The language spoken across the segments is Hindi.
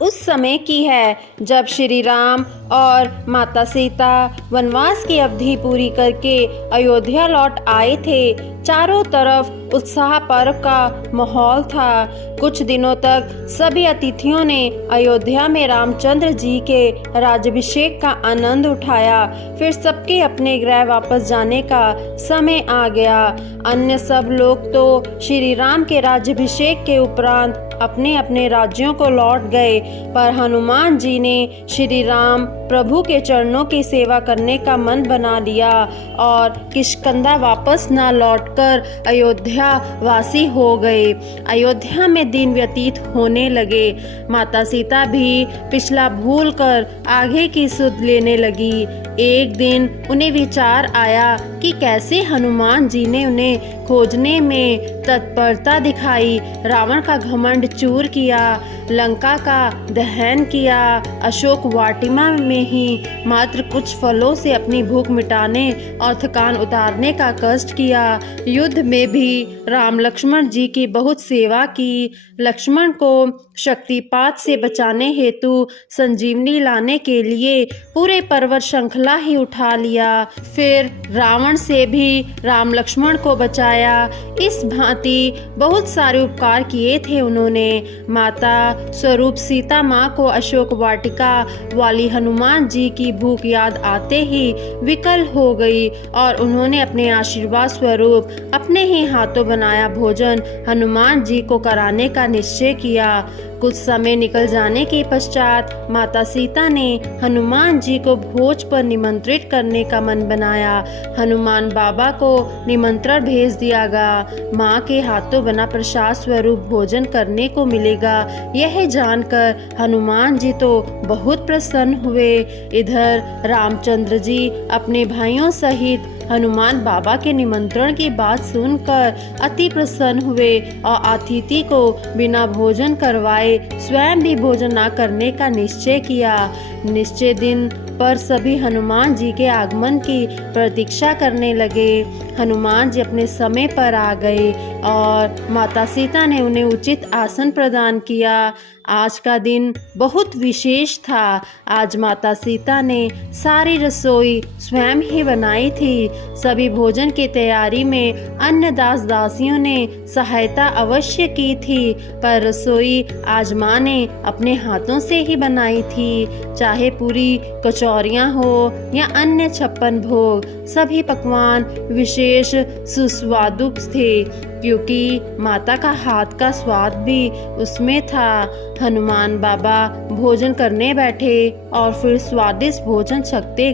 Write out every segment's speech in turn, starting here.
उस समय की है जब श्री राम और माता सीता वनवास की अवधि पूरी करके अयोध्या लौट आए थे। चारों तरफ उत्साह पर्व का माहौल था। कुछ दिनों तक सभी अतिथियों ने अयोध्या में रामचंद्र जी के राज्याभिषेक का आनंद उठाया। फिर सबके अपने गृह वापस जाने का समय आ गया। अन्य सब लोग तो श्री राम के राज्याभिषेक के उपरांत अपने अपने राज्यों को लौट गए, पर हनुमान जी ने श्री राम प्रभु के चरणों की सेवा करने का मन बना लिया और किष्किंधा वापस न लौटकर अयोध्या वासी हो गए। अयोध्या में दिन व्यतीत होने लगे। माता सीता भी पिछला भूलकर आगे की सुध लेने लगी। एक दिन उन्हें विचार आया कि कैसे हनुमान जी ने उन्हें खोजने में तत्परता दिखाई। रावण का घमंड चूर किया, लंका का दहन किया, अशोक वाटिका में ही मात्र कुछ फलों से अपनी भूख मिटाने और थकान उतारने का कष्ट किया। युद्ध में भी राम लक्ष्मण जी की बहुत सेवा की। लक्ष्मण को शक्तिपात से बचाने हेतु संजीवनी लाने के लिए पूरे पर्वत श्रृंखला ही उठा लिया। फिर रावण से भी राम लक्ष्मण को बचाया। इस भांति बहुत सारे उपकार किए थे उन्होंने। माता स्वरूप सीता माँ को अशोक वाटिका वाली हनुमान जी की भूख याद आते ही विकल हो गई और उन्होंने अपने आशीर्वाद स्वरूप अपने ही हाथों बनाया भोजन हनुमान जी को कराने का निश्चय किया। कुछ समय निकल जाने के पश्चात माता सीता ने हनुमान जी को भोज पर निमंत्रित करने का मन बनाया। हनुमान बाबा को निमंत्रण भेज दिया गया। माँ के हाथों बना प्रसाद स्वरूप भोजन करने को मिलेगा, यह जानकर हनुमान जी तो बहुत प्रसन्न हुए। इधर रामचंद्र जी अपने भाइयों सहित हनुमान बाबा के निमंत्रण की बात सुनकर अति प्रसन्न हुए और अतिथि को बिना भोजन करवाए स्वयं भी भोजन न करने का निश्चय किया। निश्चय दिन पर सभी हनुमान जी के आगमन की प्रतीक्षा करने लगे। हनुमान जी अपने समय पर आ गए और माता सीता ने उन्हें उचित आसन प्रदान किया। आज का दिन बहुत विशेष था। आज माता सीता ने सारी रसोई स्वयं ही बनाई थी। सभी भोजन की तैयारी में अन्य दास दासियों ने सहायता अवश्य की थी, पर रसोई आज माँ ने अपने हाथों से ही बनाई थी। चाहे पूरी कचौरियाँ हो या अन्य 56 भोग, सभी पकवान विशेष सुस्वादु थे, क्योंकि माता का हाथ का स्वाद भी उसमें था। हनुमान बाबा भोजन करने बैठे और फिर स्वादिष्ट भोजन छकते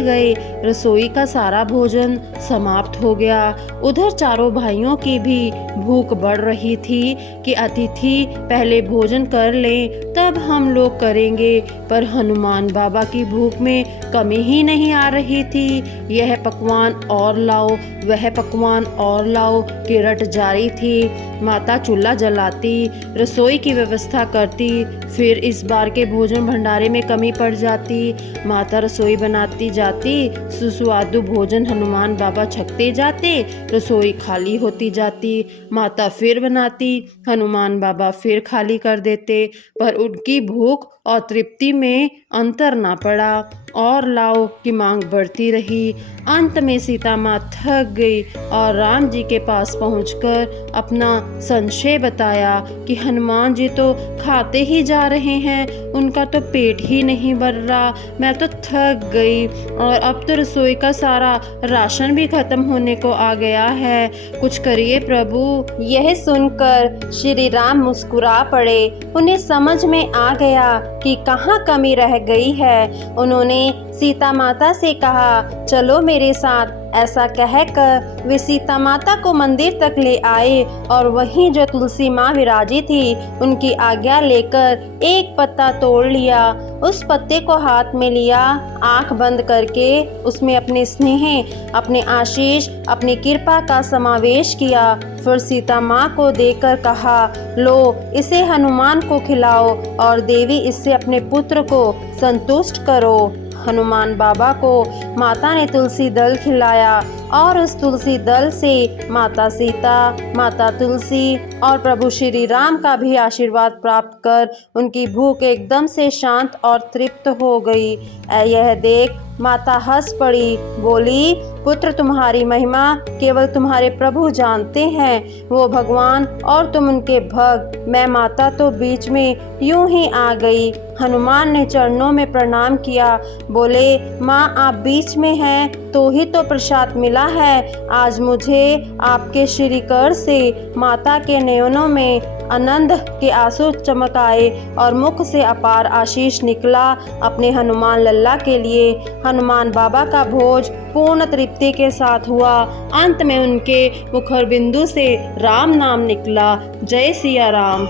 गए। रसोई का सारा भोजन समाप्त हो गया। उधर चारों भाइयों की भी भूख बढ़ रही थी कि अतिथि पहले भोजन कर लें तब हम लोग करेंगे, पर हनुमान बाबा की भूख में कमी ही नहीं आ रही थी। यह पकवान और लाओ, वह पकवान और लाओ की रट जारी थी। माता चूल्हा जलाती, रसोई की व्यवस्था करती, फिर इस बार के भोजन भंडारे में कमी पड़ जाती। माता रसोई बनाती जाती, सुस्वादु भोजन हनुमान बाबा छकते जाते, रसोई खाली होती जाती। माता फिर बनाती, हनुमान बाबा फिर खाली कर देते, पर उनकी भूख और तृप्ति में अंतर ना पड़ा और लाओ की मांग बढ़ती रही। अंत में सीता माँ थक गई और राम जी के पास पहुंचकर अपना संशय बताया कि हनुमान जी तो खाते ही जा रहे हैं, उनका तो पेट ही नहीं भर रहा। मैं तो थक गई और अब तो रसोई का सारा राशन भी खत्म होने को आ गया है, कुछ करिए प्रभु। यह सुनकर श्री राम मुस्कुरा पड़े। उन्हें समझ में आ गया कि कहाँ कमी रह गई है। उन्होंने सीता माता से कहा, चलो मेरे साथ। ऐसा कहकर वे सीता माता को मंदिर तक ले आए और वहीं जो तुलसी माँ विराजी थी उनकी आज्ञा लेकर एक पत्ता तोड़ लिया। उस पत्ते को हाथ में लिया, आंख बंद करके उसमें अपने स्नेह, अपने आशीष, अपनी कृपा का समावेश किया। फिर सीता माँ को देकर कहा, लो इसे हनुमान को खिलाओ और देवी इससे अपने पुत्र को संतुष्ट करो। हनुमान बाबा को माता ने तुलसी दल खिलाया और उस तुलसी दल से माता सीता, माता तुलसी और प्रभु श्री राम का भी आशीर्वाद प्राप्त कर उनकी भूख एकदम से शांत और तृप्त हो गई। यह देख माता हंस पड़ी, बोली, पुत्र तुम्हारी महिमा केवल तुम्हारे प्रभु जानते हैं, वो भगवान और तुम उनके भक्त। मैं माता तो बीच में यूं ही आ गई। हनुमान ने चरणों में प्रणाम किया, बोले, माँ आप बीच में हैं तो ही तो प्रसाद मिला है। आज मुझे आपके श्रीकर से माता के नयनों में आनंद के आंसू चमक आए और मुख से अपार आशीष निकला अपने हनुमान लल्ला के लिए। हनुमान बाबा का भोज पूर्ण तृप्ति के साथ हुआ। अंत में उनके मुखर बिंदु से राम नाम निकला। जय सिया राम।